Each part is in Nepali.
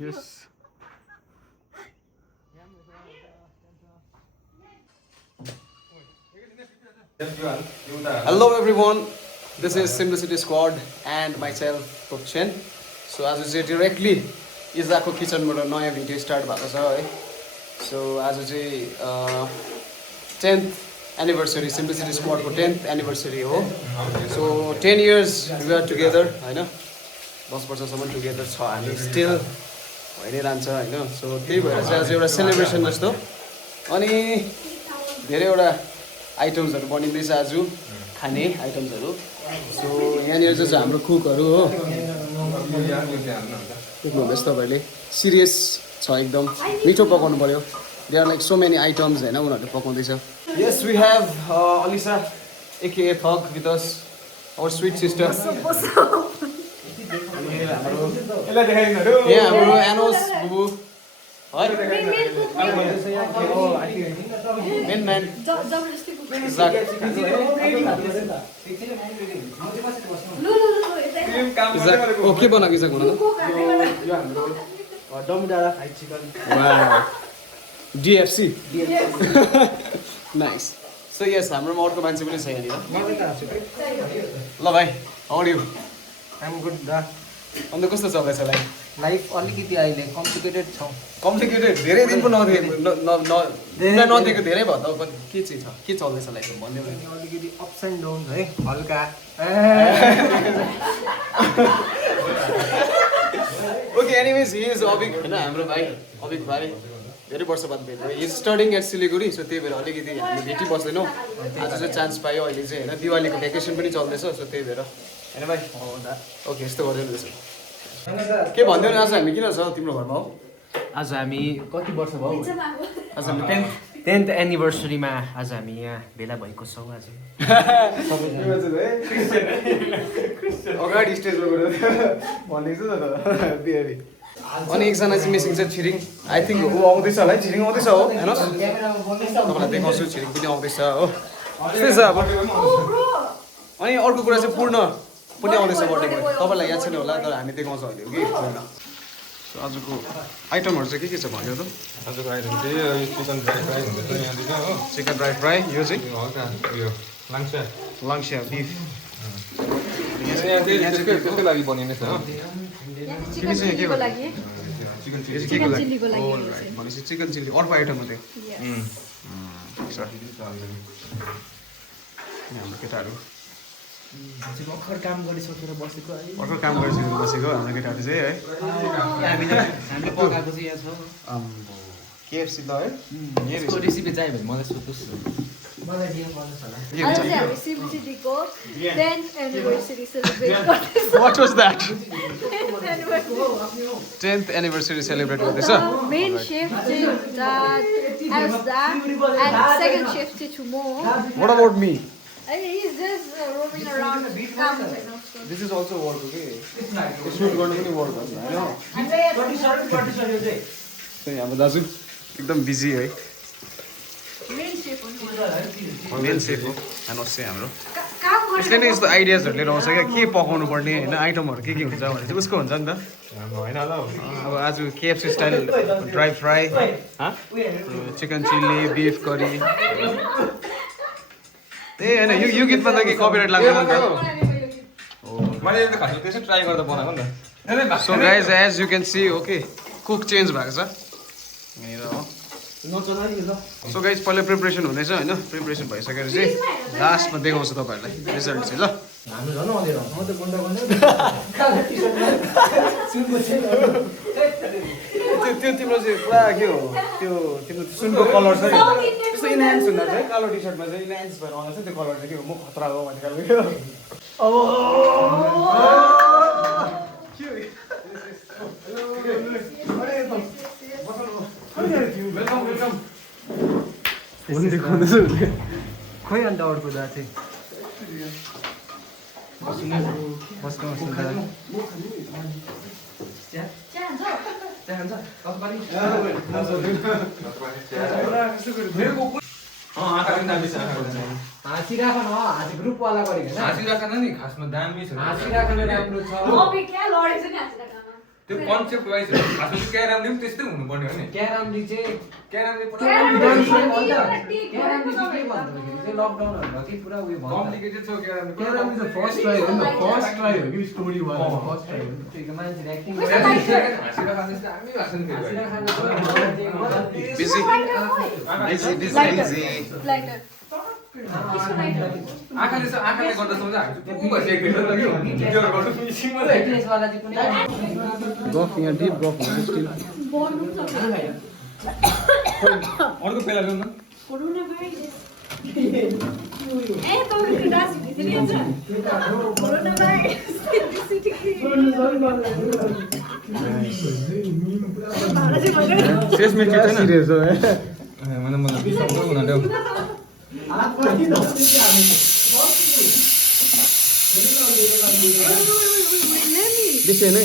Yes. Hello everyone, this is Simplicity Squad and myself, Tokchen. So as I directly इजाको किचनबाट नयाँ भिडियो स्टार्ट भएको छ है. सो आज चाहिँ 10th एनिभर्सरी सिम्प्लिसिटी स्क्वाडको 10th एनिभर्सरी हो. So 10 years we are together होइन, 10 वर्षसम्म टुगेदर छ हामी, स्टिल भइ नै रहन्छ होइन. सो त्यही भएर चाहिँ आज एउटा सेलिब्रेसन जस्तो अनि धेरैवटा आइटम्सहरू बनिँदैछ आज, खाने आइटम्सहरू. सो यहाँनिर चाहिँ हाम्रो कुकहरू हो, देख्नुहुँदैछ तपाईँहरूले, सिरियस छ एकदम, मिठो पकाउनु पऱ्यो. They are like so many items होइन, उनीहरूले पकाउँदैछ. यस वी हेभ अलिसा एके थक with us, our sweet sister. यहाँ हाम्रो एनोस बुबु मेन म्यान के बनाएको छ हुन डिएफसी नाइस. सो यस हाम्रोमा अर्को मान्छे पनि छ यहाँनिर. ल भाइ how are you? I am good दा. अन्त कस्तो चल्दैछ लाइफ अलिकति अहिले कम्प्लिकेटेड छ. कम्प्लिकेटेड धेरै दिन पो नदिएको धेरै भयो त. के चाहिँ छ, के चल्दैछ लाइफमा भन्दै भने? अलिकति अप्स एन्ड डाउन है, हल्का. Okay anyways he is Abhik होइन, हाम्रो भाइ अभिक भाइ. धेरै वर्ष बाद भेट्यो. He is studying at Siliguri. So त्यही भएर अलिकति हामी भेटी बस्दैनौँ. आज चाहिँ चान्स पायो अहिले चाहिँ होइन, दिवालीको भ्याकेसन पनि चल्दैछ. सो त्यही भएर होइन भाइ. ओके यस्तो गर्दै रहेछ. के भन्दै आज हामी किन छ तिम्रो घरमा हो? आज हामी कति वर्ष भयो? आज हामी 10th एनिभर्सरीमा आज हामी यहाँ भेला भएको छौँ. आज अगाडि स्टेजमा गएर भनिदिन्छु न त बिहारी. अनि एकजना चाहिँ मिसिङ छ, छिरिङ. आई थिङ्क ऊ आउँदैछ होला है, छिरिङ आउँदैछ हो हेर्नुहोस्, तपाईँलाई देखाउँछु. छिरिङ पनि आउँदैछ हो, त्यस्तै छ अब. अनि अर्को कुरा चाहिँ पूर्ण पनि आउँदैछ बर्थडे बोय. तपाईँलाई याद छैन होला तर हामी देखाउँछौँ अहिले कि होइन. आजको आइटमहरू चाहिँ के छ भन्यो त? आजको आइटम चाहिँ चिकन ड्राई फ्राई हुन्छ यहाँनिर हो. चिकन ड्राई फ्राई, यो चाहिँ हल्का उयो लाङ्स्या बिफ. त्यसकै लागि बनिने छ हो. तिमी चाहिँ के लागि? चिकन चिल्लीको लागि. भनेपछि चिकन चिल्ली अर्को आइटम हो त्यो. हाम्रो केटाहरू भर्खर काम गरिसकेर बसेको है. अर्को काम गरिसकेर बसेको हाम्रो केटाहरू चाहिँ है. हामीले पकाएको चाहिँ यहाँ छ केएफसी ल है. यसको रेसिपी चाहियो भने मलाई सोध्नुहोस्. मलाई दिनु पर्छ होला. आज चाहिँ हामी सिम्प्लिसिटीको 10th एनिभर्सरी सेलिब्रेट गर्दैछौँ. What was that? 10th anniversary celebrate गर्दैछ. मेन शेफ चाहिँ हुन्छ एल्सा एन्ड सेकेन्ड शेफ चाहिँ छु म. What about me? And he's just roaming around काम छैन. This is also work okay. Shoot गर्नु पनि वर्क हो हैन. त्यही हाम्रो दाजु एकदम बिजी है. मेन सेफ हो हेर्नुहोस् चाहिँ हाम्रो. यसले नै यस्तो आइडियाजहरू लिएर आउँछ क्या, के पकाउनु पर्ने होइन, आइटमहरू के हुन्छ भने चाहिँ उसको हुन्छ नि त. होइन होला हौ. अब आज KFC style dry fry, chicken chilli, beef curry. त्यही होइन, यो गीतमा त के कपिराइट लाग्दैन नि त. मैले त खासमा त्यसै ट्राई गर्दा बनाएको नि त. So guys as you can see okay cook change भएको छ यहाँनिर हो. सो गाइज पहिला प्रिपरेसन हुँदैछ होइन, प्रिपरेसन भइसकेर चाहिँ लास्टमा देखाउँछु तपाईँहरूलाई रिजल्ट चाहिँ. ल त्यो तिम्रो चाहिँ पुरा के हो, त्यो तिम्रो सुनको कलर छ नि त्यस्तो इन्हान्स हुँदो रहेछ है. कालो टी सर्टमा चाहिँ इन्हान्स भएर आउँदैछ त्यो कलर चाहिँ. के हो म खतरा हो भन्ने खालको के हो. खोइ अन्त अर्को दा चाहिँ हाँसिराख न हाँसी ग्रुपवाला गरेको हैन हाँसिराख न नि खासमा दामी छ हाँसिराख न राम्रो छ त्यो कन्सेप्ट वाइज खासमा चाहिँ क्यारमले पनि त्यस्तै हुनुपर्ने हो नि क्यारमली चाहिँ क्यारमले क्यारमली चाहिँ लकडाउनहरुमा चाहिँ पुरा उयो भयो कम्प्लिकेटेड छ क्यारमले क्यारमली त फर्स्ट ट्राई हो नि फर्स्ट ट्राई हो कि स्टोरी वाला फर्स्ट ट्राई हो त्यो मान्छेले एक्टिङ हाँसिराख खाने दामी भाषण आँखाले गर्दा सम्झ हामी गफ यहाँ डिप गफ हुन्छ स्टिल अर्को फेला ल्याउन सिरियस हो मलाई बिसाउँछ उनीहरू बेसी नै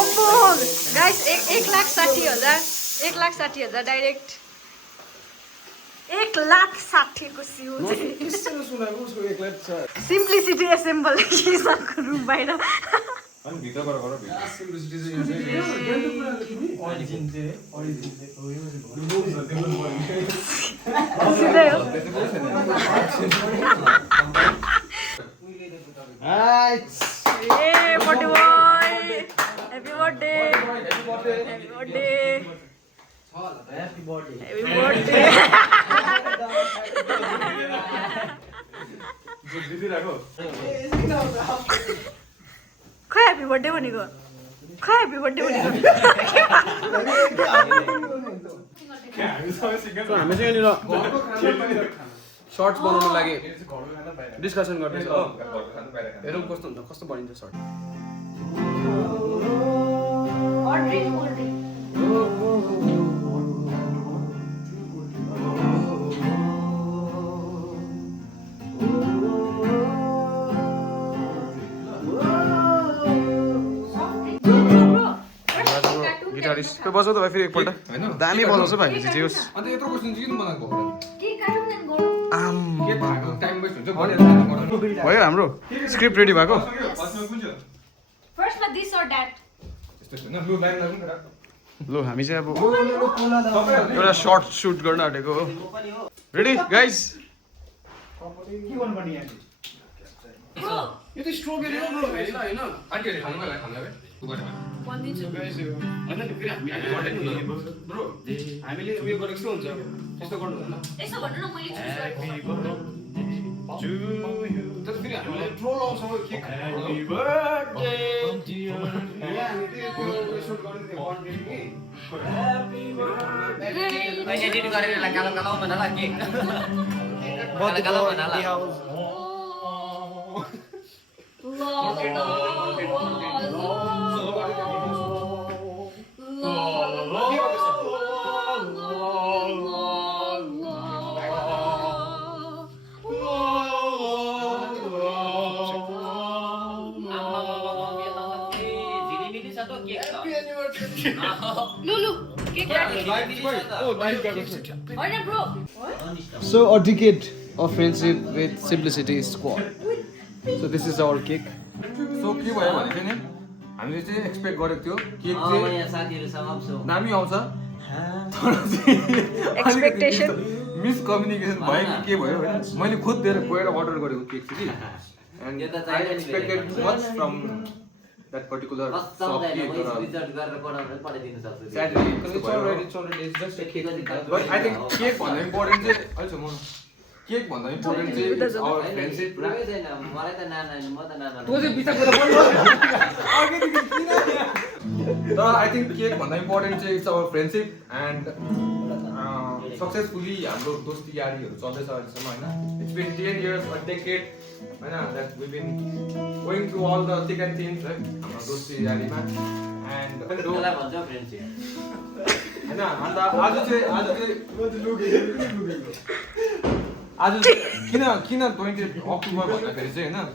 अम्बो गाइस 1,60,000 डाइरेक्ट 1,60,000 को सिउ सिम्प्लिसिटी एसेम्बल किसाको रुम बाहिर अनि भित्रबाट गर सिम्प्लिसिटी सिधै हो a birthday boy happy birthday happy birthday खै ह्यापी बर्थडे भनेको हामी चाहिँ यहाँनिर सर्ट्स बनाउनु लागि डिस्कसन गर्दैछ हेरौँ कस्तो हुन्छ कस्तो बनिन्छ सर्ट गिटारिस्ट खोइ बजाउ त भाइ फेरि एकपल्ट दामी बजाउँछ भाइ चाहिँ जे होस् अन्त यत्रो क्वेसन चाहिँ किन बनाएको हो टाइम वेस्ट हुन्छ भयो हाम्रो स्क्रिप्ट रेडी भएको फर्स्टमा दिस अर द्याट लु हामी चाहिँ अब एउटा सर्ट सुट गर्न आँटेको हो रेडी गाइज यो त स्ट्रबेरी हो ब्रो होइन आन्टीहरूले खानु मलाई खानुलाई ब्रो हामीले उयो गरेको जस्तो हुन्छ त्यस्तो गर्नु हुँदैन यसो भन्नु न मैले चुज गरेको तर फेरि हामीले ट्रोल आउँछ केक ह्यापी बर्थडे एडिट गरेर कालो कालो बनाला केक कालो कालो बनाला So a decade of friendship with Simplicity Squad. So this is our cake. So के भयो भने चाहिँ नि हामीले चाहिँ एक्सपेक्ट गरेको थियो केक चाहिँ दामी आउँछ तर एक्सपेक्टेसन मिसकम्युनिकेसन भयो कि के भयो होइन मैले खुद दिएर गएर अर्डर गरेको केक चाहिँ कि and I expected much from that particular shop but I think cake भन्दा इम्पोर्टेन्ट चाहिँ अहिलेसम्म केक भन्दा इम्पोर्टेन्ट चाहिँ आवर फ्रेन्डसिप तर आई थिङ्क केक भन्दा इम्पोर्टेन्ट चाहिँ it's our friendship and successfully हाम्रो दोस्ती यारीहरू चल्दैछ अहिलेसम्म होइन it's been 10 years a decade होइन that we been going through all the thick and thins है हाम्रो दोस्ती यारीमा एन्ड होइन अन्त आज किन 20 अक्टोबर भन्दाखेरि चाहिँ होइन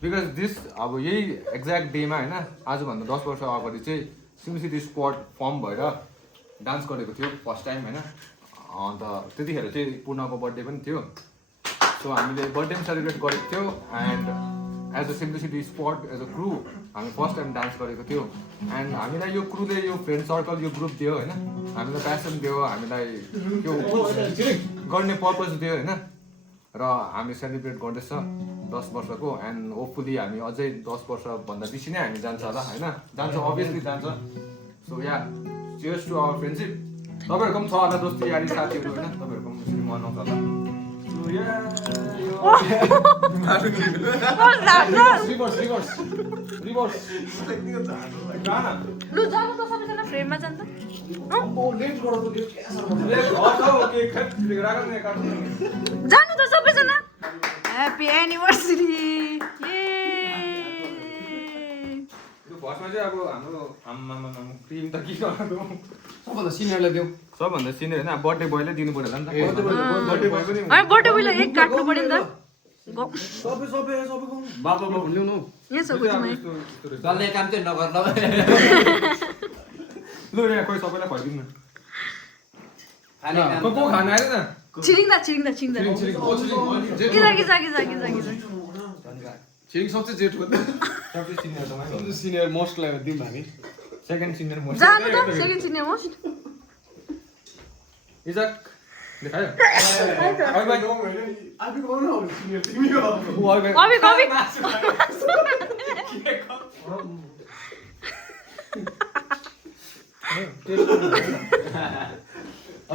बिकज दिस अब यही एक्ज्याक्ट डेमा होइन आजभन्दा 10 वर्ष अगाडि चाहिँ सिम्प्लिसिटी स्क्वाड फर्म भएर डान्स गरेको थियो फर्स्ट टाइम होइन अन्त त्यतिखेर चाहिँ पूर्णको बर्थडे पनि थियो सो हामीले बर्थडे पनि सेलिब्रेट गरेको थियो and as a simplicity squad as a crew हामी फर्स्ट टाइम डान्स गरेको थियो एन्ड हामीलाई यो क्रूले यो फ्रेन्ड सर्कल यो ग्रुप दियो होइन हामीलाई प्यासन दियो हामीलाई यो गर्ने पर्पज दियो होइन र हामी सेलिब्रेट गर्दैछ 10 वर्षको एन्ड होपफुली हामी अझै 10 वर्षभन्दा बेसी नै हामी जान्छ होला होइन जान्छ अभियसली जान्छ so yeah cheers to our friendship तपाईँहरूको पनि छ होला दोस्ती यारी साथीहरू होइन तपाईँहरूको पनि यसरी मनाउँछ होला सो या लु जानु त सबैजना फ्रेममा जान्छ जानु त सबैजना ह्याप्पी एनिभर्सरी फर्स्टमा चाहिँ अब हाम्रो क्रिम त के गर्नु सबभन्दा सिनियरलाई देऊ सबभन्दा सिनियर होइन बर्थडे बोयलाई दिनु पर्यो होला नि त बर्थडे बोय पनि अनि बर्थडे बोयलाई एक काट्नु पर्यो नि त बाबा ल्याउनु यहाँ छ कुचमा चल्ने काम चाहिँ नगर ल लु यहाँ कोही सबैलाई खुवाइदिउँ न खाने काम को खाना आएन न छिरिङ्दा छिरिङ सबसे जेठो सबसे सिनियर तपाईँ सिनियर मोस्टलाई दिउँ हामी सेकेन्ड सिनियर मोस्ट जानु त सेकेन्ड सिनियर मोस्ट इजक देखायो कवि कवि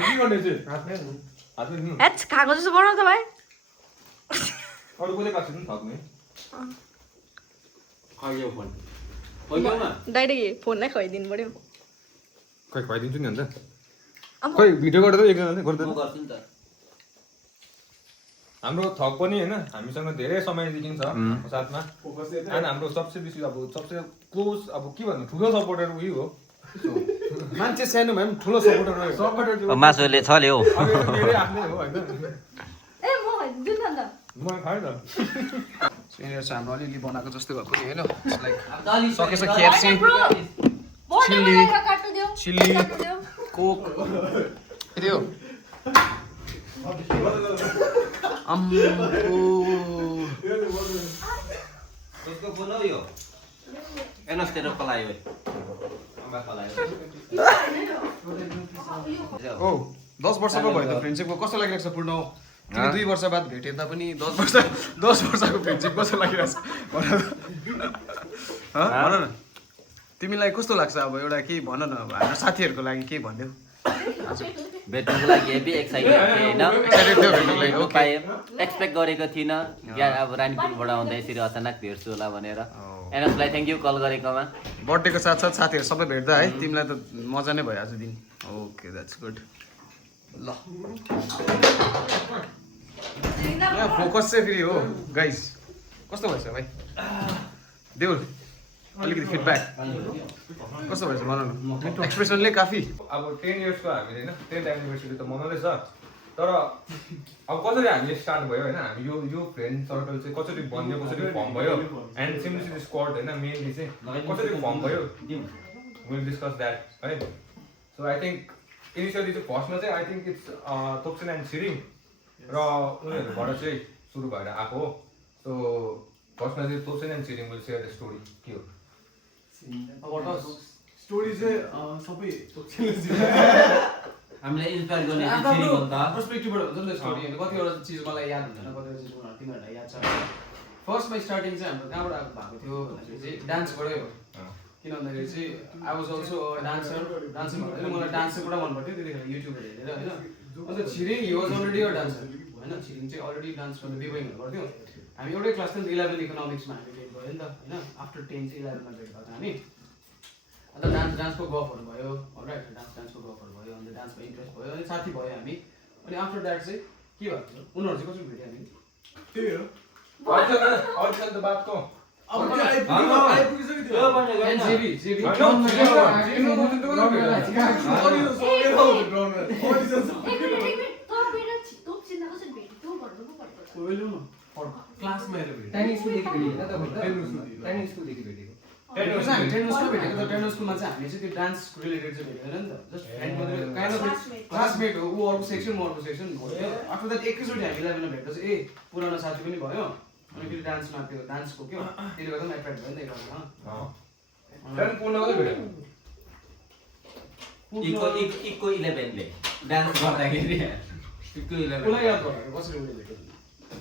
के गर्ने चाहिँ हातमै दिनु एच खाएको जस्तो बनाउ त भाइ अरू कसले काट्छ नि थप्ने डाइरेक्ट फोनलाई खुवाइदिनु पर्यो खै खुवाइदिन्छु नि अन्त खै भिडियो गर्दा त एकजनाले गर्दैन गर्छु नि त हाम्रो थक पनि होइन हामीसँग धेरै समयदेखि छ साथमा अनि हाम्रो सबसे बेसी अब सबसे क्लोज अब के भन्नु ठुलो सपोर्टर उही हो मान्छे सानो भए पनि ठुलो सपोर्टर रह्यो सपोर्टर मासुले छल्यो धेरै आफ्नै हो होइन ए म खाइदिन्छु नि त म खाएँ त सिनियर चाहिँ हाम्रो अलिअलि बनाएको जस्तो भएको नि होइन लाइक दाली सकेछ केएफसी चिल्ली चिल्ली कोक के हो त्यसको बोलाउ यो एनस्टेरो पलायो अम्बा पलायो ओ 10 वर्षको भयो त फ्रेन्डसिपको कस्तो लागिरहेको छ पूर्ण 2 वर्ष बाद भेटे तापनि 10 वर्षको फ्रेन्डसिप कस्तो लागिरहेछ भन न तिमीलाई कस्तो लाग्छ अब एउटा केही भन न अब हाम्रो साथीहरूको लागि केही भनिदेऊ भेट्नुको लागि हेभी एक्साइटेड थिएँ होइन पाएँ एक्सपेक्ट गरेको थिइनँ या अब रानीपुरबाट आउँदा यसरी अचानक भेट्छु होला भनेर एनएसलाई थ्याङ्क यू कल गरेकोमा बर्थडेको साथसाथ साथीहरू सबै भेट्दा है तिमीलाई त मजा नै भयो आज दिन ओके द्याट्स गुड ल यहाँ फोकस चाहिँ फेरि हो गाइस कस्तो भएछ भाइ देउल अलिकति फिडब्याक कस्तो भएछ भन न एक्सप्रेसनले काफी अब 10 इयर्सको हामीले होइन 10th एनिभर्सरी त मनाउँदैछ तर अब कसरी हामीले स्टार्ट भयो होइन हामी यो फ्रेन्ड सर्कल चाहिँ कसरी बन्यो कसरी फर्म भयो एन्ड सिम्प्लिसिटी स्क्वाड होइन मेनली चाहिँ कसरी फर्म भयो विल डिस्कस द्याट है सो आई थिङ्क इनिसियली चाहिँ फर्स्टमा चाहिँ I think it's Toksen and Chhiring र उनीहरूबाट चाहिँ सुरु भएर आएको हो सो फर्स्टमा चाहिँ Toksen and Chhiring will share the story के हो स्टोरी चाहिँ सबै हामीलाई इन्स्पायर गर्ने चाहिँ छिरिङ हो नि त पर्सपेक्टिभबाट हुन्छ नि स्टोरी होइन कतिवटा चिज मलाई याद हुँदैन कतिवटा चिज तिमीहरूलाई याद छ फर्स्टमा स्टार्टिङ चाहिँ हाम्रो कहाँबाट भएको थियो भन्दाखेरि चाहिँ डान्सबाटै हो किन भन्दाखेरि चाहिँ I was also dancer dancing भन्दाखेरि मलाई डान्स चाहिँ पुरा मन पर्थ्यो त्यतिखेर युट्युबहरू हेरेर होइन अन्त Chhiring he was already a dancer होइन छिरिङ चाहिँ अलरेडी डान्स गर्नु बिबोइङहरू गर्थ्यो हामी एउटै क्लास 11 इकोनोमिक्समा हामी भेट भयो नि त होइन आफ्टर 10 चाहिँ 11मा भेट भएको हामी अन्त डान्सको गफहरू भयो राइट डान्सको गफहरू भयो अन्त डान्समा इन्ट्रेस्ट भयो अनि साथी भयो हामी अनि आफ्टर द्याट चाहिँ के भएको थियो उनीहरू चाहिँ कसरी भेट्यो हामी त्यही हो अर्चन त बात को अब त्यो आइपुगिसक्यो जेबी क्लासमा हेरेर भेट्यो टाइनी स्कुलदेखि भेटेको हामी 10 स्कुल भेटेको त 10 स्कुलमा चाहिँ हामीले चाहिँ त्यो डान्स रिलेटेड चाहिँ भेटेको नि त जस्ट फ्रेन्ड मात्रै काइन्ड अफ क्लासमेट हो ऊ अर्को सेक्सन म अर्को सेक्सन भयो आफ्टर द्याट एकैचोटि हामी 11 भेट्दा चाहिँ पुरानो साथी पनि भयो अनि फेरि डान्समा त्यो डान्सको क्या त्यसले गर्दा पनि एट्र्याक्ट भयो नि त एकअर्कामा त्यहाँदेखि पूर्ण मात्रै भेट्यो इको 11 ले डान्स गर्दाखेरि इको 11 उसलाई याद गर्नु कसरी उसले भेट्यो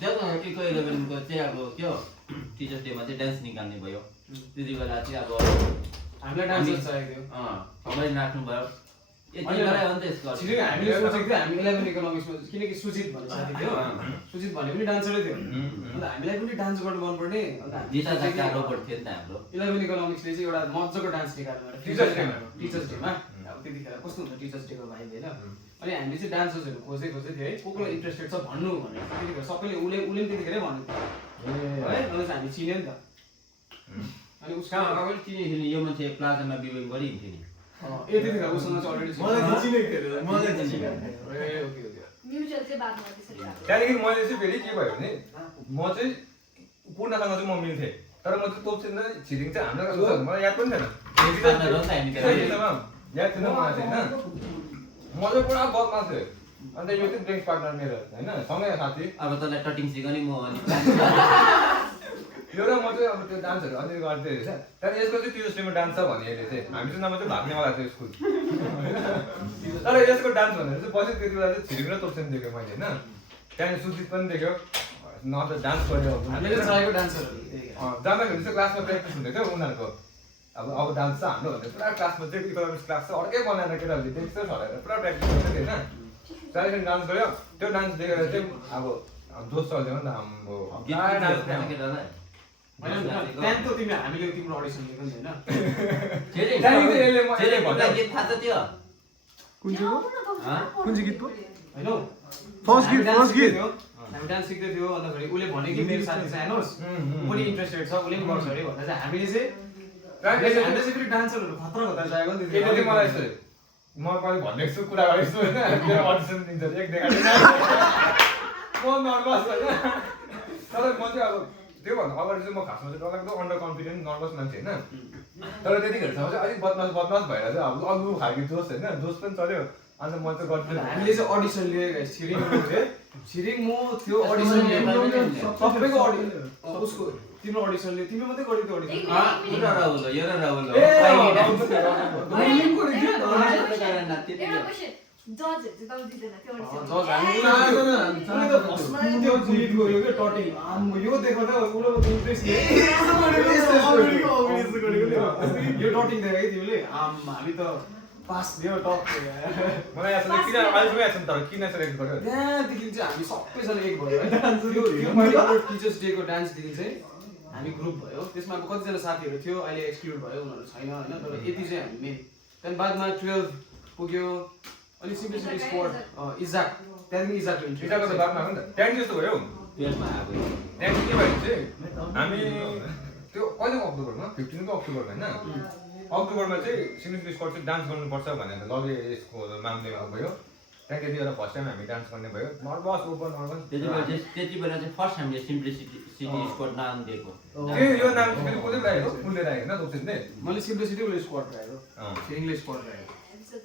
त्यो इको 11 को चाहिँ अब के हो टिचर्स डेमा चाहिँ डान्स निकाल्ने भयो त्यति बेला चाहिँ अब हामीलाई डान्सर चाहिएको थियो सबैले नाच्नु भयो यति बेला हो नि त यसको छिटो हामीले सोचेको थियो हामी 11 इकोनोमिक्समा किनकि सुजित भन्ने साथी थियो सुजित भने पनि डान्सरै थियो अन्त हामीलाई पनि डान्स गर्नु मनपर्ने अन्त जिता जाका रोबोट थियो नि त हाम्रो 11 इकोनोमिक्सले चाहिँ एउटा मजाको डान्स निकाल्नु टिचर्स डेमा अब त्यतिखेर कस्तो हुन्छ टिचर्स डेको भाइब होइन अनि हामीले चाहिँ डान्सर्सहरू खोजेको थियो है को कोलाई इन्ट्रेस्टेड छ भन्नु भनेर त्यतिखेर सबैले उसले पनि त्यतिखेरै भनेको है अनि चाहिँ हामी चिन्यो नि त अनि उसको अगाडि चिनेको यो मान्छे प्लाजामा बिबिङ गरिहिँड्थ्यो नि ए त्यतिखेर उसँग चाहिँ अलरेडी मलाई चिनेको थियो मलाई चिनेको ए ओके ओके म्युचुअल चाहिँ बादमा त्यसरी भएको त्यहाँदेखि मैले चाहिँ फेरि के भयो भने म चाहिँ पूर्णसँग चाहिँ म मिल्थेँ तर म चाहिँ तोप्छिन र छिरिङ चाहिँ हाम्रो मलाई याद पनि थिएन याद थिएन मलाई चाहिँ होइन म चाहिँ पुरा बदमास थियो अन्त यो चाहिँ ड्रिङ्क्स पार्टनर मेरो होइन सँगै साथी अब तँलाई टटिङ सिकाउने म अनि यो र म चाहिँ अब त्यो डान्सहरू अलिअलि गर्दै रहेछ त्यहाँदेखि यसको चाहिँ त्यो स्टेममा डान्स छ भने अहिले चाहिँ हामी चाहिँ नभए चाहिँ भाग्नेवाला थियो स्कुल तर यसको डान्स भनेर चाहिँ पछि त्यति बेला चाहिँ छिरिङ र तोप्सेन देख्यो मैले होइन त्यहाँदेखि सुजित पनि देख्यो न त डान्स गर्यो हामीले चाहेको डान्सरहरू जाँदाखेरि चाहिँ क्लासमा प्र्याक्टिस हुँदै थियो उनीहरूको अब डान्स छ हाम्रो भन्दा पुरा क्लासमा चाहिँ इकोनोमिक्स क्लास चाहिँ अर्कै बनाएर केटाहरूले देख्छ हराएर पुरा प्र्याक्टिस गर्दै थियो होइन त्यहाँदेखि डान्स गऱ्यो त्यो डान्स देखेर चाहिँ अब जोस चल्थ्यो नि त हाम्रो त्यहाँदेखि त तिमी हामीले तिम्रो अडिसन लिएको नि होइन गीत थाहा छ त्यो कुन चाहिँ गीत पो होइन फर्स्ट गीत हामी डान्स सिक्दै थियो अन्तखेरि उसले भन्यो कि मेरो साथी चाहिँ हेर्नुहोस् ऊ पनि इन्ट्रेस्टेड छ उसले पनि गर्छ अरे भन्दा चाहिँ हामीले चाहिँ फेरि डान्सरहरू खतरा खतरा चाहिएको नि केटा चाहिँ मलाई यस्तो म कहिले भनेको छु कुरा गरेको छु होइन मेरो अडिसन दिन्छ एक देखाएको म नर्भस होइन तर म चाहिँ अब त्योभन्दा अगाडि चाहिँ म खासमा चाहिँ डरलाग्दो अन्डर कन्फिडेन्ट नर्भस मान्छे होइन तर त्यतिखेरसम्म चाहिँ अलिक बदमास भएर चाहिँ अब अरू खालको जोस होइन जोस पनि चल्यो अन्त म चाहिँ गर्थेँ हामीले चाहिँ अडिसन लिएको छिरिङ छिरिङ म त्यो अडिसन सबैको उसको तिम्रो अडिसनले तिम्रो मात्रै गरेको त्यो अडिसन यो देखेर यो डटिङ देखेको तिमीले हामी त पास दियो टप मलाई याद छ किन अहिलेसम्म याद छ तर किन सेलेक्ट गर्यो त्यहाँदेखि चाहिँ हामी सबैजना एक भयो टिचर्स डेको डान्सदेखि चाहिँ हामी ग्रुप भयो त्यसमा अब कतिजना साथीहरू थियो अहिले एक्सक्लुड भयो उनीहरू छैन होइन तर यति चाहिँ हामी मेन त्यहाँदेखि बादमा 12 पुग्यो अनि सिम्प्लिसिटी स्क्वाड इजाक त्यहाँदेखि इजाकको इजाकको त बादमा हो नि त त्यहाँदेखि जस्तो भयो त्यहाँदेखि के भयो चाहिँ हामी त्यो कहिलेको अक्टोबरमा 15 को अक्टोबरमा होइन अक्टोबरमा चाहिँ सिम्प्लिसिटी स्क्वाड चाहिँ डान्स गर्नुपर्छ भनेर लगे यसको मामलेमा गयो त्यहाँदेखि त्यति बेला फर्स्ट टाइम हामी डान्स गर्ने भयो नर्भस ओभर नर्भस त्यति बेला चाहिँ फर्स्ट हामीले सिम्प्लिसिटी स्क्वाड नाम दिएको यो नाम चाहिँ फेरि कसले राखेको कुनले राखेको होइन दोक्सिनले मैले सिम्प्लिसिटी उसले स्क्वाड राखेको इङ्ग्लिस स्क्वाड राखेको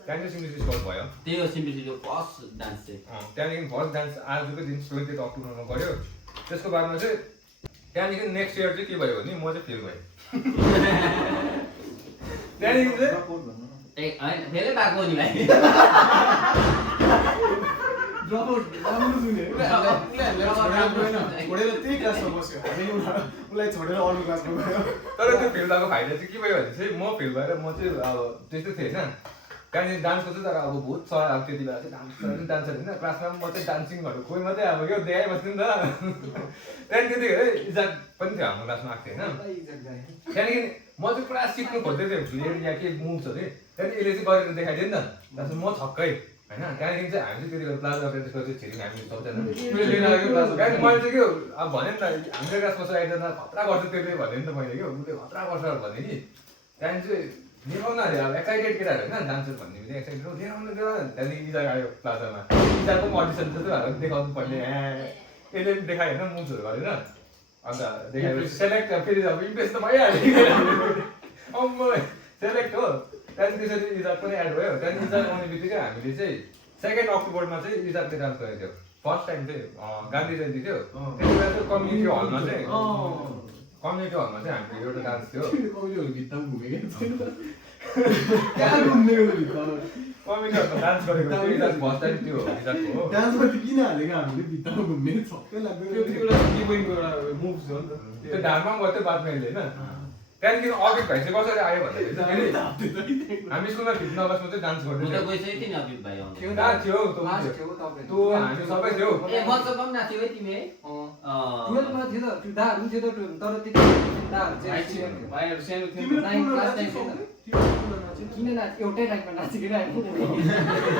त्यहाँदेखि सिम्प्लिसिटी स्क्वाड भयो त्यही हो सिम्प्लिसिटीको फर्स्ट डान्स चाहिँ त्यहाँदेखि फर्स्ट डान्स आजको दिन 20 अक्टोबरमा गऱ्यो त्यसको बादमा चाहिँ त्यहाँदेखि नेक्स्ट इयर चाहिँ के भयो भने म चाहिँ फेल भएँ त्यहाँदेखि चाहिँ फेरि भएको नि भाइ छोडेर त्यही क्लासमा बस्यो हामीले उसलाई छोडेर अरू क्लासमा गयो तर त्यो फेल भएको फाइदा चाहिँ के भयो भने चाहिँ म फेल भएर म चाहिँ अब त्यस्तो थिएँ होइन त्यहाँदेखि डान्सको चाहिँ तर अब बहुत छ अब त्यति बेला चाहिँ डान्सर होइन क्लासमा पनि म चाहिँ डान्सिङहरू खोइ मात्रै अब क्या देखाइबस्थ्यो नि त त्यहाँदेखि त्यतिखेर इजाक पनि थियो हाम्रो क्लासमा आएको थियो होइन त्यहाँदेखि म चाहिँ पुरा सिक्नु खोज्दै थिएँ फ्लेयर या के मुभ्सहरू त्यहाँदेखि यसले चाहिँ गरेर देखाइदियो नि त त्यहाँदेखि म छक्कै होइन त्यहाँदेखि चाहिँ हामी चाहिँ त्यति बेला प्लाजा त्यसको चाहिँ छिरिङ हामी सबजना त्यहाँदेखि मैले चाहिँ के अब भने नि त हाम्रो क्लासमा चाहिँ एकजना खतरा गर्छ त्यसले भने नि त मैले के उसले खतरा गर्छ भने कि त्यहाँदेखि चाहिँ देखाउन अरे अब एक्साइटेड केटाहरू होइन डान्सर भन्ने पनि एक्साइटेड हो देखाउनु त्यो त्यहाँदेखि इजाक आयो प्लाजामा इजाकको पनि अडिसन जस्तो भएर देखाउनु पर्ने यसले पनि देखायो होइन मुभ्सहरू गरेर अन्त देखाएपछि सेलेक्ट फेरि अब इम्प्रेस त भइहाल्यो सेलेक्ट हो त्यहाँदेखि त्यसरी इजाद पनि एड भयो त्यहाँदेखि इजाद आउने बित्तिकै हामीले चाहिँ 2 अक्टोबरमा चाहिँ इजादले डान्स गरेको थियो फर्स्ट टाइम चाहिँ गान्धी जयन्ती थियो त्यति बेला चाहिँ कम्युनिटी हलमा चाहिँ हामीले एउटा डान्स थियो कम्युनिटी हलमा डान्स गरेको थियो इजाद फर्स्ट टाइम त्यो इजादको हो त्यो ढाडमा गर्थ्यो बादमा अहिले होइन त्यहाँदेखि अभिक भाइ चाहिँ कसरी आयो भन्दाखेरि चाहिँ हामी स्कुलमा 15 अगस्तमा चाहिँ डान्स उता गर्थ्यौँ गइसक्यो नि अभिक भाइ आउँदै कहाँ थियो तँ हामी सबै थियो ए मसँग पनि नाच्यो है तिमी है 12 मा थियो त त्यो दाहरु थियो त तर त्यति दाहरु चाहिँ भाइहरु सानो थियो नाइन क्लास टाइम थियो किन नाच एउटै टाइममा नाचेको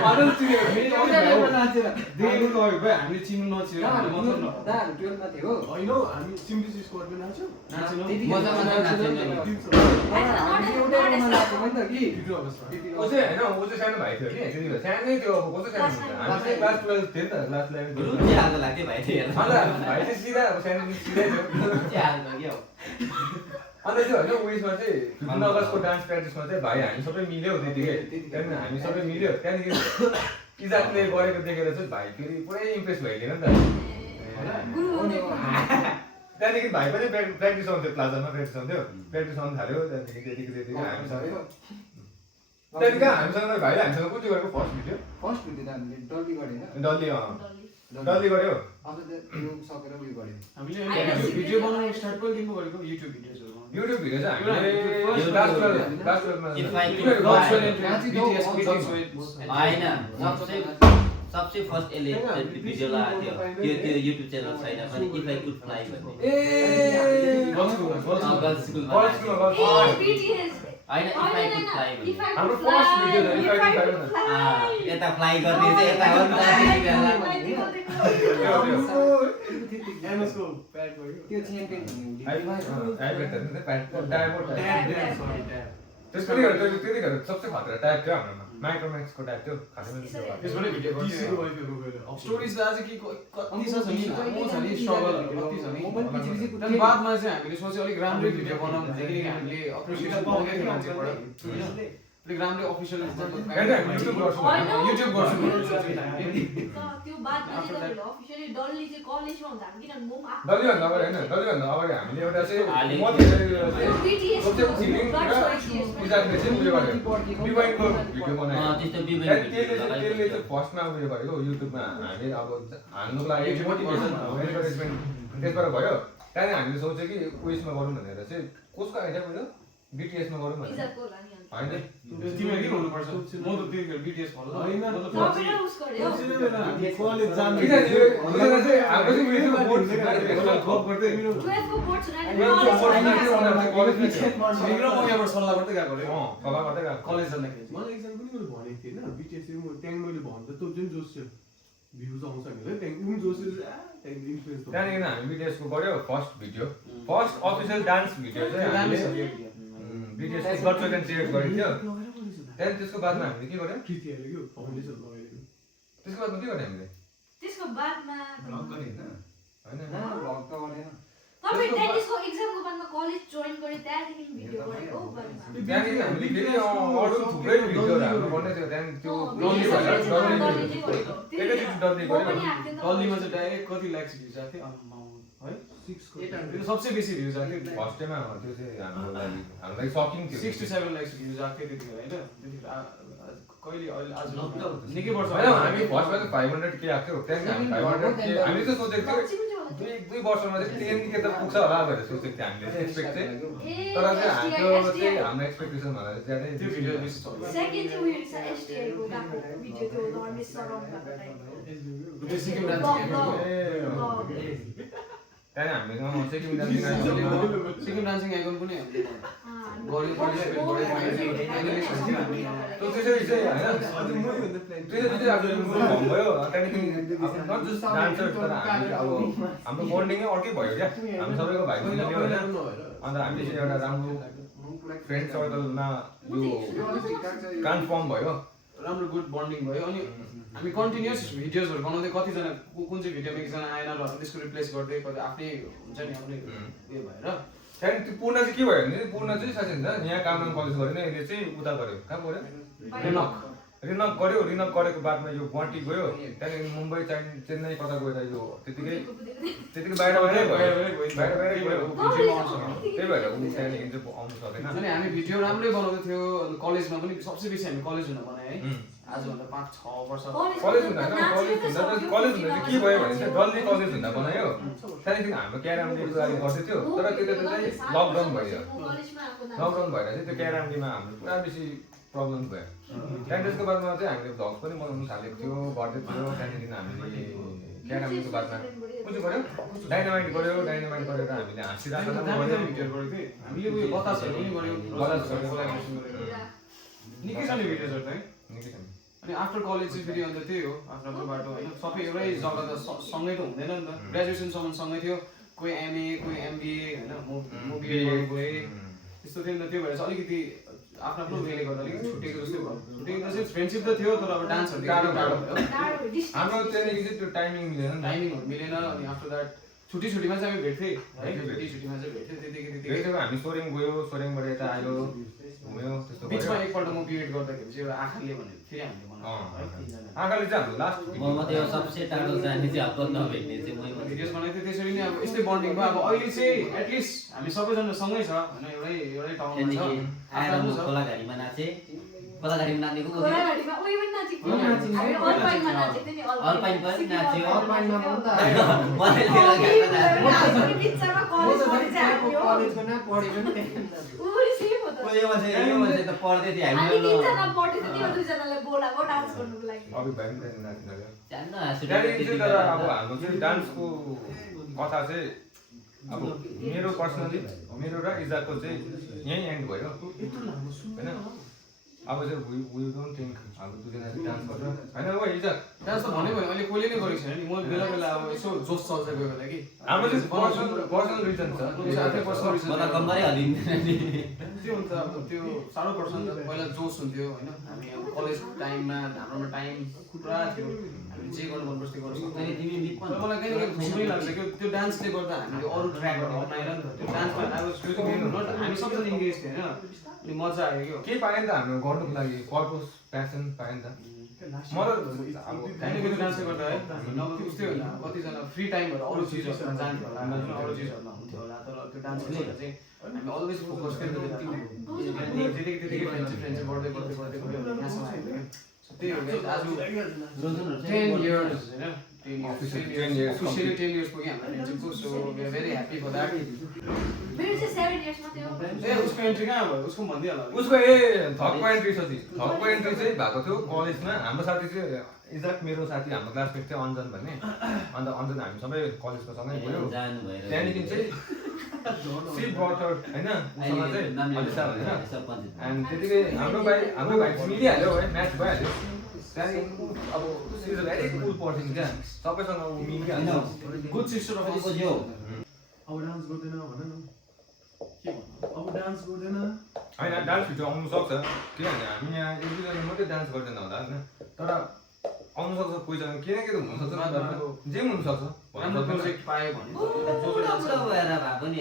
अरु थियो एउटै टाइममा नाचेर देख्नु गयो भाइ हामीले चिन्नु नचियो मतलब दाहरु 12 मा थियो हैन हामी सिम्पली स्क्वाडमा नाच्यो नाच्नु मजामा नाच्यो नि हामी एउटै टाइममा नाच्यो नि त कि ऊ चाहिँ होइन ऊ चाहिँ सानो भाइ थियो कि त्यति बेला सानै थियो अब कस्तो सानो हुन्छ हामी चाहिँ क्लास 12 थियो नि त क्लास 11 थियो रुचि हाल्नु लाग्थ्यो भाइ चाहिँ हेर्नु भाइ चाहिँ सिधा अब सानो सिधै थियो रुचि हाल्नु क्या अन्त चाहिँ होइन उयसमा चाहिँ 15 अगस्तको डान्स प्र्याक्टिसमा चाहिँ भाइ हामी सबै मिल्यौ त्यतिकै त्यहाँदेखि हामी सबै मिल्यो त्यहाँदेखि इजादले गरेको देखेर चाहिँ भाइ फेरि पुरै इम्प्रेस भइदियो नि त त्यहाँदेखि भाइ पनि प्र्याक्टिस आउँथ्यो प्लाजामा प्र्याक्टिस आउँथ्यो प्र्याक्टिस आउनु थाल्यो त्यहाँदेखि त्यतिकै हामीसँग त्यहाँदेखि हामीसँग भाइले हामीसँग कुन चाहिँ गरेको फर्स्ट भिडियो फर्स्ट भिडियो त हामीले डल्ली गरेन डल्ली गर्यो अब त यो सकेर उयो गर्यो हामीले भिडियो बनाउन स्टार्ट कहिले दिनको गरेको युट्युब भिडियोजहरु युट्युब भिडियो चाहिँ हामीले क्लास 12 मा होइन सबसे फर्स्ट यसले भिडियो लगाएको थियो त्यो युट्युब च्यानल छैन पनि इफ आई कुड फ्लाइ भन्ने गर्ल्स स्कुलमा होइन इफ आई कुड फ्लाइ भन्ने हाम्रो फर्स्ट भिडियो त इफ आई कुड यता फ्लाइ गर्ने चाहिँ यता हो नि त एमएसको प्याड भयो त्यो च्याम्पियन भन्ने त्यसको त्यतिखेर सबसे खतरा टाइप थियो हाम्रोमा माइक्रोम्याक्सको टाइप थियो त्यसबाट भिडियो डिसीको गर्छ भयो गएर स्टोरीज आज के कति छ नि लामो छ नि स्ट्रगलहरु कति छ नि म पनि पछि त्यहाँदेखि बादमा चाहिँ हामीले सोच्यो अलिक राम्रै भिडियो बनाउँ किनकि हामीले अप्रिसिएसन पाउँदै थियो मान्छेबाट अलिक राम्रै अफिसियल युट्युब गर्छु युट्युब गर्छु त्यो बादमा चाहिँ अफिसियली डल्ली चाहिँ कलेजमा हुन्छ हामी किनभने म पनि डल्लीभन्दा अगाडि होइन डल्लीभन्दा अगाडि हामीले एउटा चाहिँ इजादले चाहिँ उयो गर्यो बिवाइङको भिडियो बनायो त्यस्तो त्यसले चाहिँ फर्स्टमा उयो गरेको युट्युबमा हामी अब हाल्नुको लागि मोटिभेसन एन्करेजमेन्ट त्यसबाट भयो त्यहाँदेखि हामीले सोच्यो कि उयसमा गरौँ भनेर चाहिँ कसको आइडिया भयो बिटिएसमा गरौँ भनेर इज्जतको होला नि होइन तिमीले के भन्नुपर्छ म त त्यतिखेर बिटिएस फलो होइन तपाईले उस गर्यो कलेज जानु ट्वेल्भको बोर्ड छैन यहाँबाट सल्लाह गर्दै गएको रे कलेज जाँदाखेरि मलाई एकजना पनि मैले भनेको थिएँ होइन बिटिएस त्यहाँदेखि मैले भन्दा तँ जुन जोस भ्युज आउँछ भनेर त्यहाँदेखि जोस इन्फ्लुएन्स त्यहाँदेखि हामी बिटिएसको गऱ्यो first video first official dance video चाहिँ हामीले बिटिएस गर्छु क्यान क्रिएट गरेको थियो त्यहाँदेखि त्यसको बादमा हामीले के गर्यो प्रितिहरूले के फाउन्डेसन लगाएको त्यसको बादमा के गर्यो हामीले त्यसको बादमा होइन भक्त गरेन तपाईँ टेनिसको एक्जामको बादमा कलेज जोइन गरे त्यहाँदेखि भिडियो गरेको बादमा त्यहाँदेखि हामीले फेरि अरू थुप्रै भिडियोहरू हाम्रो गर्दै थियो त्यहाँदेखि त्यो डल्ली भएर एकैचोटि डल्ली गऱ्यो डल्लीमा चाहिँ डाइरेक्ट कति लाइक्स भ्युज आएको थियो है 6 सबसे बेसी भ्युज आएको थियो फर्स्ट टाइममा त्यो चाहिँ हाम्रो लागि सकिङ थियो 67 लाइक्स भ्युज आएको थियो त्यतिखेर होइन त्यतिखेर कहिले अहिले आज निकै वर्ष होइन हामी फर्स्टमा चाहिँ 500 के आएको थियो त्यहाँदेखि हामी 500 के हामीले चाहिँ सोचेको थियो दुई वर्षमा चाहिँ 10 के त पुग्छ होला भनेर सोचेको थियो हामीले चाहिँ एक्सपेक्ट चाहिँ तर चाहिँ हाम्रो चाहिँ हाम्रो एक्सपेक्टेसन भन्दा ज्यादै त्यो भिडियो बेसी चल्यो सेकेन्ड चाहिँ उयो छ एसटीआई को गाको भिडियो त्यो धर्मेश सरम भएको टाइम त्यो सिक्किम डान्स त्यहाँदेखि हामीले सिक्किम डान्सिङ आइकन पनि हामीले गऱ्यो पार्टिसिपेट त्यो त्यसरी चाहिँ होइन त्यसरी चाहिँ अब भम भयो त्यहाँदेखि नट जस्ट डान्सर तर हामी अब हाम्रो बन्डिङै अर्कै भयो क्या हामी सबैको भाइ बहिनी होइन अन्त हामीले चाहिँ एउटा राम्रो फ्रेन्ड सर्कलमा यो कन्फर्म भयो राम्रो गुड बन्डिङ भयो अनि हामी कन्टिन्युस भिडियोजहरू बनाउँदै कतिजना कुन चाहिँ भिडियोमा एकजना आएन र त्यसको रिप्लेस गर्दै कति आफ्नै हुन्छ नि आफ्नै उयो भएर त्यहाँदेखि त्यो पूर्ण चाहिँ के भयो भने पूर्ण चाहिँ साथी हुन्छ यहाँ कामराङ कलेज गरेन यसले चाहिँ उता गर्यो कहाँ गऱ्यो रिनक गऱ्यो रिनक गरेको बादमा यो गुवाहाटी गयो त्यहाँदेखि मुम्बई चेन्नई कता गएर यो त्यतिकै बाहिर बाहिरै गयो त्यही भएर ऊ त्यहाँदेखि चाहिँ आउनु सकेन अनि हामी भिडियो राम्रै बनाउँदै थियो कलेजमा पनि सबसे बेसी हामी कलेज हुन बनाए है आजभन्दा 5-6 वर्ष कलेज हुँदा चाहिँ के भयो भने चाहिँ डल्ली कलेज हुँदा बनायो त्यहाँदेखि हाम्रो क्यारामडीको लागि गर्दै थियो तर त्यता चाहिँ लकडाउन भयो लकडाउन भएर चाहिँ त्यो क्यारामडीमा हाम्रो पुरा बेसी प्रब्लम भयो त्यहाँदेखि त्यसको बादमा चाहिँ हामीले भ्लग्स पनि बनाउनु थालेको थियो गर्दै थियो त्यहाँदेखि हामीले क्यारामडीको बादमा कुन चाहिँ गऱ्यो डाइनामाइट गरेर हामीले हाँसिरहेको हामीले उयो बतासहरू पनि गर्यो निकै छ नि भिडियोजहरू चाहिँ निकै छ अनि आफ्टर कलेज चाहिँ फेरि अन्त त्यही हो आफ्नो आफ्नो बाटो होइन सबै एउटै जग्गा त सँगै त हुँदैन नि त ग्रेजुएसनसम्म सँगै थियो कोही एमए कोही एमबिए होइन म बिए गर्नु गएँ त्यस्तो थियो नि त त्यो भएर चाहिँ अलिकति आफ्नो आफ्नो वेले गर्दा अलिकति छुट्टेको जस्तै भयो छुट्टेको चाहिँ फ्रेन्डसिप त थियो तर अब डान्सहरू टाढो टाढो भयो हाम्रो त्यहाँदेखि चाहिँ त्यो टाइमिङ मिलेन टाइमिङहरू मिलेन अनि आफ्टर द्याट छुट्टीमा चाहिँ हामी भेट्थेँ है छुट्टीमा चाहिँ भेट्थेँ त्यतिकै हामी सोरेङ गयो सोरेङबाट यता आयो घुम्यो त्यस्तो बिचमा एकपल्ट म बिएड गर्दाखेरि चाहिँ एउटा आँखाले भने फेरि हामीले आँखाले चाहिँ हाम्रो लास्ट त्यो सबसे टाढो जाने चाहिँ अब नभेट्ने चाहिँ मै भिडियोज बनाएको थियो त्यसरी नै अब यस्तै बन्डिङ भयो अब अहिले चाहिँ एटलिस्ट हामी सबैजना सँगै छ होइन एउटै ठाउँमा छ आएर म कोलाघारीमा नाचे कोलाघारीमा नाचेको कोलाघारीमा उयो पनि नाचेको थियो हामी अल्पाइनमा नाचेको थियो नि अल्पाइन पनि नाच्यो अल्पाइनमा पनि त मलाई हामी बिचमा कलेज पढ्दै थियो कलेजको नाम पढे पनि त्यहाँ उ पनि सेम हो त यो मान्छे त पढ्दै थियो हामी हामी तीनजना पढ्दै थियो त्यो दुईजनालाई बोलाएको डान्स गर्नुको लागि अभि भाइ पनि नाच्नु लाग्यो जान्न हाँसु त्यहाँदेखि चाहिँ तर अब हाम्रो चाहिँ डान्सको कथा चाहिँ अब मेरो पर्सनली मेरो र इजाको चाहिँ यहीँ एन्ड भयो होइन अब चाहिँ वी डोन्ट थिङ्क अब दुईजनाले डान्स गर्छ होइन हो इजा डान्स त भनेको भने अहिले कोहीले नै गरेको छैन नि म बेला बेला अब यसो जोस चल्छ गयो बेला कि हाम्रो चाहिँ पर्सनल रिजन छ आफ्नै पर्सनल रिजन मलाई कम्मरै हल्लिँदैन नि त्यो हुन्छ अब त्यो साह्रो पर्छ नि त पहिला जोस हुन्थ्यो होइन हामी अब कलेज टाइममा हाम्रोमा टाइम पुरा थियो हामी जे गर्नु मनपर्छ त्यो गर्न सक्थ्यौँ अनि तिमी बिक तर मलाई कहिले कहिले खुसी पनि लाग्छ त्यो डान्सले गर्दा हामीले अरू ट्र्याकहरू अप्नाएर नि त त्यो डान्समा अब हामी सबैजना इङ्गेज थियो होइन अनि मजा आयो के पायो नि त हाम्रो गर्नुको लागि पर्पस प्यासन पायो नि त म त अब त्यो डान्सले गर्दा है नभए उस्तै होला कतिजना फ्री टाइमहरू अरू चिजहरूमा जान्थ्यो होला अरू चिजहरूमा हुन्थ्यो होला तर त्यो डान्सले गर्दा चाहिँ हामी अलवेज फोकस थियो त्यतिकै फ्रेन्डसिप बढ्दै गयो यहाँसम्म आइपुग्यो त्यही हो कि आज 10 years होइन 10 years officially 10 years पुग्यो हाम्रो फ्रेन्डसिपको so we are very happy for that मेरो चाहिँ 7 years मात्रै हो ए उसको एन्ट्री कहाँ भयो उसको भनिदिइहाल उसको थकको एन्ट्री छ थकको एन्ट्री चाहिँ भएको थियो कलेजमा हाम्रो साथी चाहिँ इजाक मेरो साथी हाम्रो क्लासमेट थियो अञ्जन भन्ने अन्त अञ्जन हामी सबै कलेजको सँगै गयो त्यहाँदेखि चाहिँ सी ब्रटर होइन उसँग चाहिँ अलिसा भनेर एन्ड त्यतिकै हाम्रो भाइ मिलिहाल्यो है म्याच भइहाल्यो त्यहाँदेखि अब she is a very cool person क्या सबैसँग ऊ मिलिहाल्यो गुड सिस्टर अफ जो अब डान्स गर्दैन भन न के भन्नु अब डान्स गर्दैन होइन डान्स भिडियो आउनु सक्छ किनभने हामी यहाँ एक दुईजना मात्रै डान्स गर्दैन होला होइन तर आउनु सक्छ कोहीजना के न के त हुनसक्छ जे पनि हुनसक्छ राम्रो प्रोजेक्ट पायो भने बुढो भएर भए पनि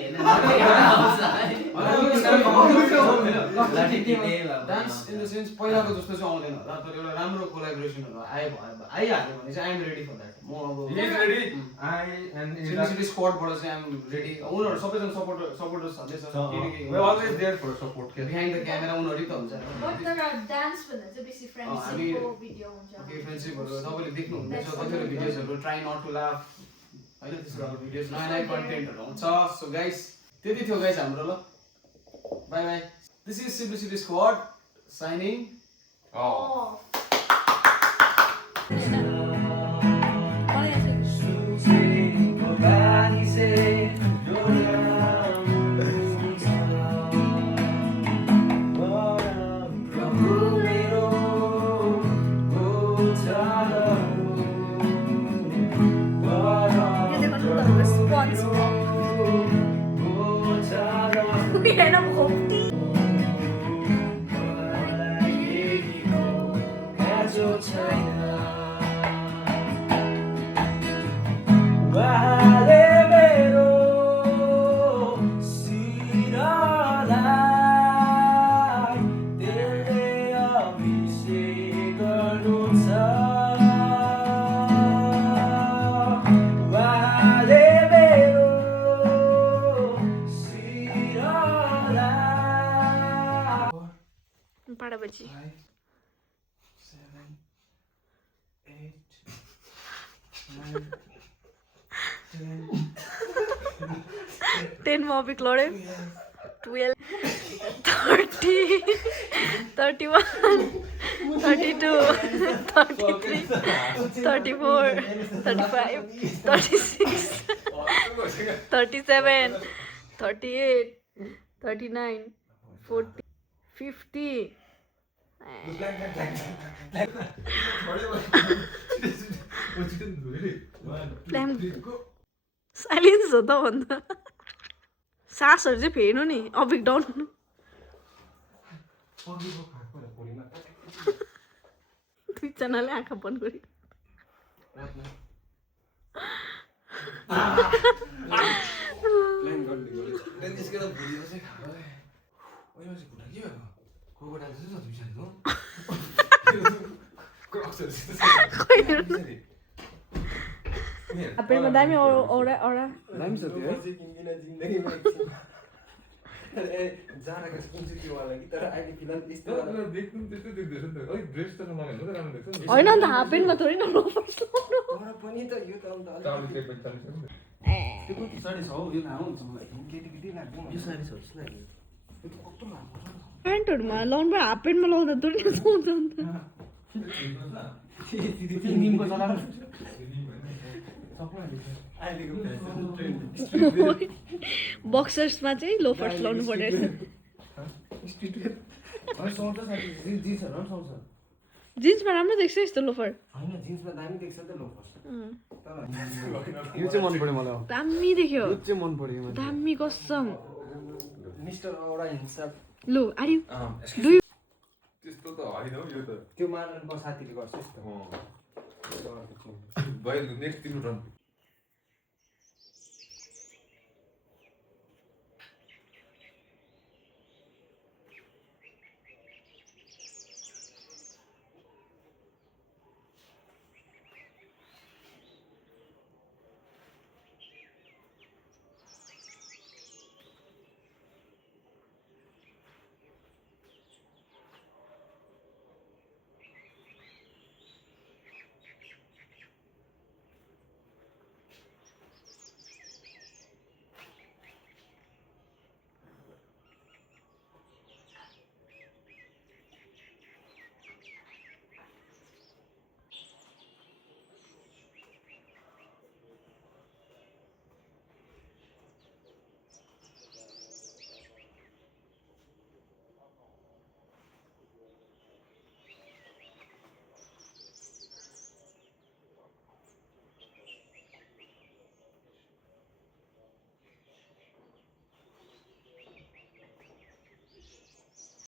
डान्स इन द सेन्स पहिलाको जस्तो चाहिँ आउँदैन होला तर एउटा राम्रो कोलाबोरेसनहरू आइहाल्यो भने चाहिँ आइएम रेडी फर द्याट म अब He is ready. I and city स्क्वाडबाट चाहिँ आइएम रेडी उनीहरू सबैजना सपोर्टर्स छँदैछ we are always there for support. Behind the camera उनीहरू त हुन्छ बट तर डान्स भन्दा चाहिँ बेसी फ्रेन्डसिपको भिडियो हुन्छ ओके फ्रेन्डसिपहरू तपाईँले देख्नुहुँदैछ कतिवटा भिडियोजहरू ट्राई नट टु लाफ होइन त्यस्तो खालको भिडियोज नयाँ नयाँ कन्टेन्टहरू आउँछ सो गाइस त्यति थियो गाइस हाम्रो ल by by this is simplicity squad shining See 10 more big lorry. 12, 30, 31, 32, 33, 34, 35, 36, 37, 38, 39, 40, 50. Silence हो त भन्दा सासहरू चाहिँ फेर्नु नि अबिक डाउन दुईजनाले आँखा बन्द गरी हापेनमा दामी औरा औरा दामी छ त्यो है होइन अन्त हाफपेन्टमा थोरै न लोफर्स प्यान्टहरूमा लाउनु पर्यो हाफपेन्टमा लाउँदा थोरै न सुहाउँछ अन्त बक्सर्समा चाहिँ लोफर्स लाउनु पर्यो जिन्समा राम्रो देख्छ यस्तो लोफर यो चाहिँ मन पर्यो मलाई दामी देख्यो यो चाहिँ मन पर्यो दामी कसम मिस्टर औरा हिसाब लु आर्यु त्यस्तो त होइन हौ यो त त्यो मार्नको साथीले गर्छ यस्तो भयो नेक्स्ट तिम्रो टर्न